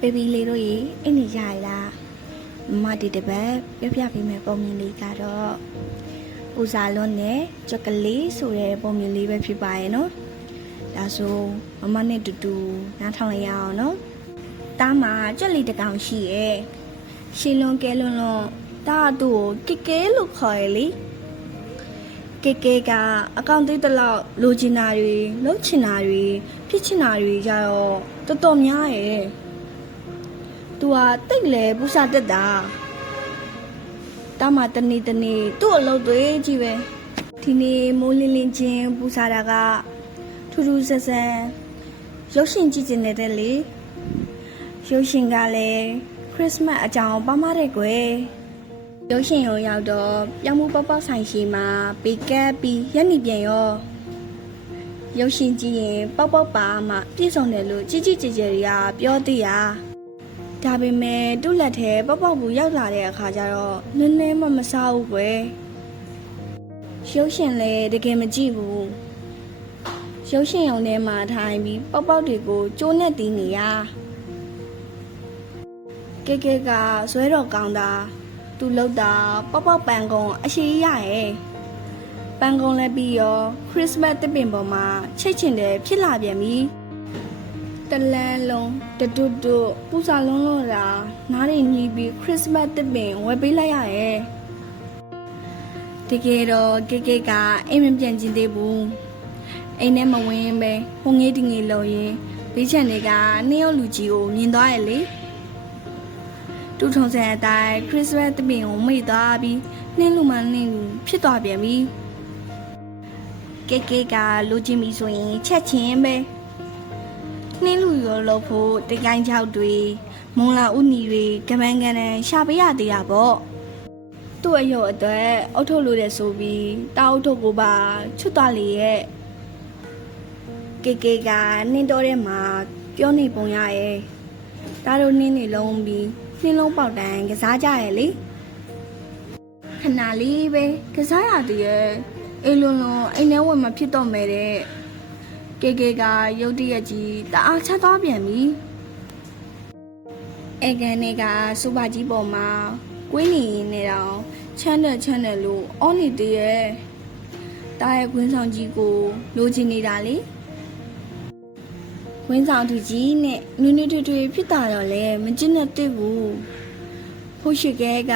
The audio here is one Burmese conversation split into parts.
baby လေးတို့ရေအိတ်နေကြရလားမမဒီတပတ်ပြပေးမယ်ပုံမြင်လေးကတော့ဦးစားလွန်းနဲ့ချောကလေးဆိုတဲ့ပုံမြင်လေးပဲဖြစ်ပါရဲ့နော်ဒါဆိုမမနဲ့တူတူနားထောင်လိုက်ရအောင်နော်တားမှာကြက်လေးတစ်ကောင်ရှိရဲ့ရှင်းလွန်ကဲလွန်းလွန်းတားသူ့ကိုကဲကဲလို့ခေါ်ရလေကဲကဲကအကောင်သေးတလောက်လိုချင်တာတွေလှုပ်ချင်တာတွေဖြစ်ချင်တာတွေကြတော့တော်တော်များရဲ့သူကတိတ်လေပူစာတက်တာတားမှာတနေ့သူ့အလုပ်တွေကြီးပဲဒီနေ့မိုးလင်းလင်းချင်းပူစာတာကထူးထူးဆန်းဆန်းရုပ်ရှင်ကြည့်ကျင်နေတဲ့လေရုပ်ရှင်ကလည်းခရစ်စမတ်အကြောင်းပါမတဲ့ကွယ်ရုပ်ရှင်ရောရောက်တော့ပြောင်းမှုပေါက်ဆိုင်ရှိမှာပေကပ်ပြီးရက်နေပြန်ရောရုပ်ရှင်ကြည့်ရင်ပေါက်ပါမှပြည့်စုံတယ်လို့ကြီးကြီးကျယ်ကျယ်တွေကပြောသေးရဒါပေမဲ့သူ့လက်ထဲပေါက်ဘူးရောက်လာတဲ့အခါကျတော့နည်းနည်းမှမစားဘူးကွယ်ရုပ်ရှင်လည်းတကယ်မကြည့်ဘူးရုပ်ရှင်ရုံထဲမှာထိုင်ပြီးပေါက်တွေကိုကျိုးနဲ့တီးနေရကဲကဇွဲတော်ကောင်းတာသူလောက်တာပေါက်ပန်ကုန်အရှိရရဲ့ပန်ကုန်လည်းပြီးရောခရစ်စမတ်တပင်ပေါ်မှာချိတ်ချင်တယ်ဖြစ်လာပြန်ပြီတလန်းလုံးတူပူစာလုံးလို့တာနားရင်းကြီးပြီးခရစ်စမတ်တပင်ဝယ်ပေးလိုက်ရရဲ့တကယ်တော့ကဲကအိမ်မပြန်ကျင်သေးဘူးအိမ်ထဲမဝင်ပဲဟိုငေးဒီငေးလို့ရင်ဘေးချန်တွေကနှစ်ယောက်လူကြီးကိုမြင်သွားရဲ့လေတူထုံစံအတိုင်းခရစ်စမတ်တပင်ကိုမိတ်သွားပြီးနှင်းလူမနှင်းလူဖြစ်သွားပြန်ပြီကဲလူချင်းပြီဆိုရင်ချက်ချင်းပဲနှင်းလူရောလို့ဖို့တကိုင်းချောက်တွေမုံလာဥနီတွေကမန်းကန်တန်းရှာပေးရသေးတာပေါ့သူ့အရုပ်အတွက်အုတ်ထုတ်လို့တဲ့ဆိုပြီးတာအုတ်ထုတ်ကိုပါချွတ်သွားလေရဲ့ကနှင်းတော်ထဲမှာပြောနေပုံရရဲ့ဒါတို့နှင်းနေလုံးပြီးနှင်းလုံးပေါက်တန်းကစားကြရဲ့လေခဏလေးပဲကစားရသေးရဲ့အေးလွန်အိမ်ထဲဝင်မဖြစ်တော့မဲတဲ့ကရုတ်တရက်ကြီးတအားချသွားပြန်ပြီအေကန်တွေကစူပါကြီးပေါ်မှာကွင်းနေနေတော့ချမ်းတယ်လို့အော်နေသေးရဲ့တားရဲ့ခွင်းဆောင်ကြီးကိုလိုချင်နေတာလေဝင်းဆောင်သူကြီးနဲ့နူးထွေဖြစ်တာတော့လေမကျင်းတဲ့တစ်ဘူးဖိုးရှိကဲက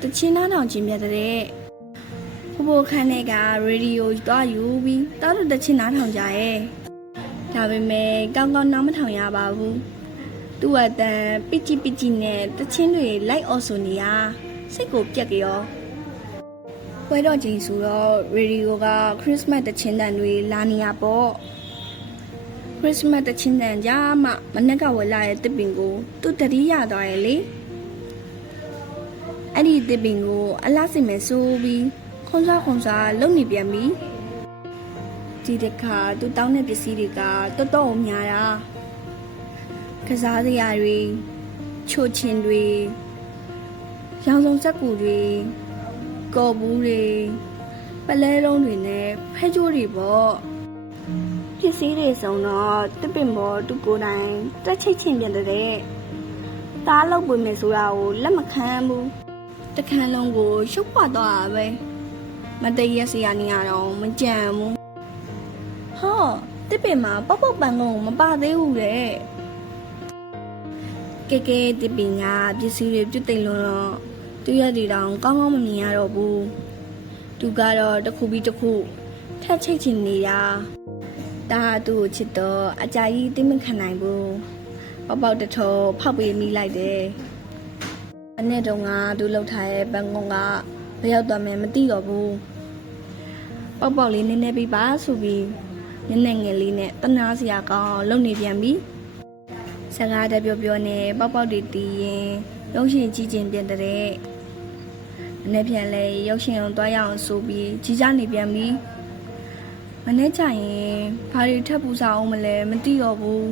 တချင်းနားထောင်ခြင်းမြတ်တဲ့ဘိုးခန်းနဲ့ကရေဒီယိုသွားယူပြီးတောက်တချင်းနားထောင်ကြရဲ့ဒါပေမဲ့ကောင်းနားမထောင်ရပါဘူးသူ့အတန်ပီချီနဲ့တချင်းတွေလိုက်အော်ဆိုနေရစိတ်ကိုပြက်ကြောပွဲတော်ချိန်ဆိုတော့ရေဒီယိုကခရစ်စမတ်တချင်းတန်တွေလာနေရပေါ့ခရစ်စမတ်တချင်းတန်ကြမှမနက်ကဝယ်လာတဲ့တစ်ပင်ကိုသူတတိရသွားရဲ့လေအဲ့ဒီတစ်ပင်ကိုအလားစင်မဲ့ဆိုပြီးခွန်စားလုံနေပြန်ပြီဒီတခါသူတောင်းတဲ့ပစ္စည်းတွေကတော်တော်များတာကစားစရာတွေချိုချင်တွေရောင်စုံစက်ကူတွေကော်ဘူးတွေပလဲလုံးတွေနဲ့ဖဲချိုးတွေပေါ့ပစ္စည်းတွေစုံတော့တပင်ပေါ်သူကိုယ်တိုင်တက်ချိတ်ချင်ပြန်တဲ့တားလောက်ပွေမယ်ဆိုတာကိုလက်မခံဘူးတခန်းလုံးကိုရှုပ်ပွားသွားတာပဲမတည့်ရစရာနေရတော့မကြံဘူးဟောတစ်ပင်မှာပေါက်ပန်ကုန်မပါသေးဘူးတဲ့ကဲတစ်ပင်ကပစ္စည်းတွေပြုတ်တိမ်လို့တော့သူရတီတောင်ကောင်းမမြင်ရတော့ဘူးသူကတော့တစ်ခုပြီးတစ်ခုထက်ချိတ်ချင်နေတာဒါသူ့ကိုချစ်တော့အကြာကြီးသိမခံနိုင်ဘူးပေါက်တထောဖောက်ပေးမိလိုက်တယ်အနဲ့တုန်းကသူလှုပ်ထားတဲ့ဘန်ကုန်းကဘယ်ရောက်သွားမှမသိတော့ဘူးပေါက်လေးနည်းနည်းပြီးပါဆိုပြီးနည်းနည်းငယ်လေးနဲ့တနာစရာကောင်းလုံနေပြန်ပြီစကားတပြောနဲ့ပေါက်တွေတီးရင်ရုပ်ရှင်ကြည့်ကျင်ပြန်တဲ့အနဲ့ပြန်လဲရုပ်ရှင်အောင်တွားရအောင်ဆိုပြီးကြီးကြနေပြန်ပြီမနေ့ကျရင်ဘာတွေထပ်ပူစားအောင်မလဲမသိတော့ဘူး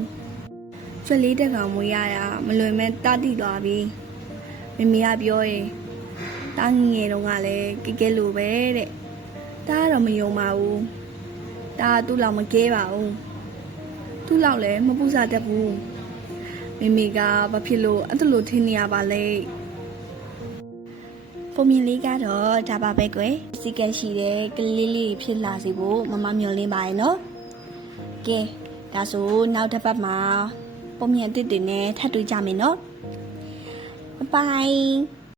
ကျွက်လေးတက်ကောင်မွေးရတာမလွယ်မဲ့တားတိသွားပြီမမေကပြောရင်တားငယ်တုန်းကလည်းကဲလိုပဲတဲ့တားတော့မယုံပါဘူးတားသူ့လောက်မကဲပါဘူးသူ့လောက်လည်းမပူစားတတ်ဘူး မိမိကဘာဖြစ်လို့အဲ့လိုထင်နေရပါလဲပုံမြင်လေးကတော့ဒါပါပဲကွယ်စီကံရှိတဲ့ကလေးလေးဖြစ်လာစေဖို့မမမျှော်လင့်ပါရဲ့နော်ကဲဒါဆိုနောက်တစ်ပတ်မှာပုံမြင်အစ်စ်တွေနဲ့ထပ်တွေ့ကြမယ်နော်ဘိုင်